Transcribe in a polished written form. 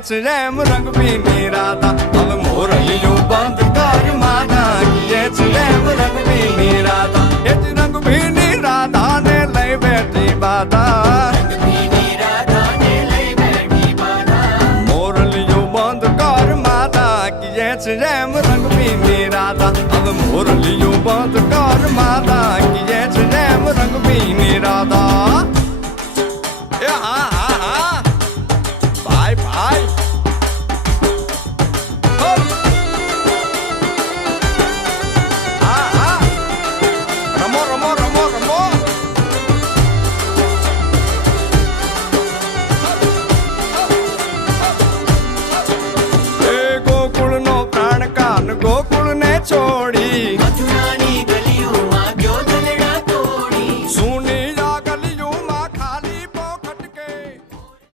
છે એમ રંગ પીની રાધા હવે મોરલીઓ બંધ કર માતા કીએ છે એમ રંગ પીની રાધા એ જ રંગ પીની રાધા ને લઈ બેઠી બાધા મોરલીઓ બંધ કર માતા કીએ છે એમ રંગ પીની રાધા હવે મોરલીઓ બંધ કર માતા કીએ છે એમ રંગ પીની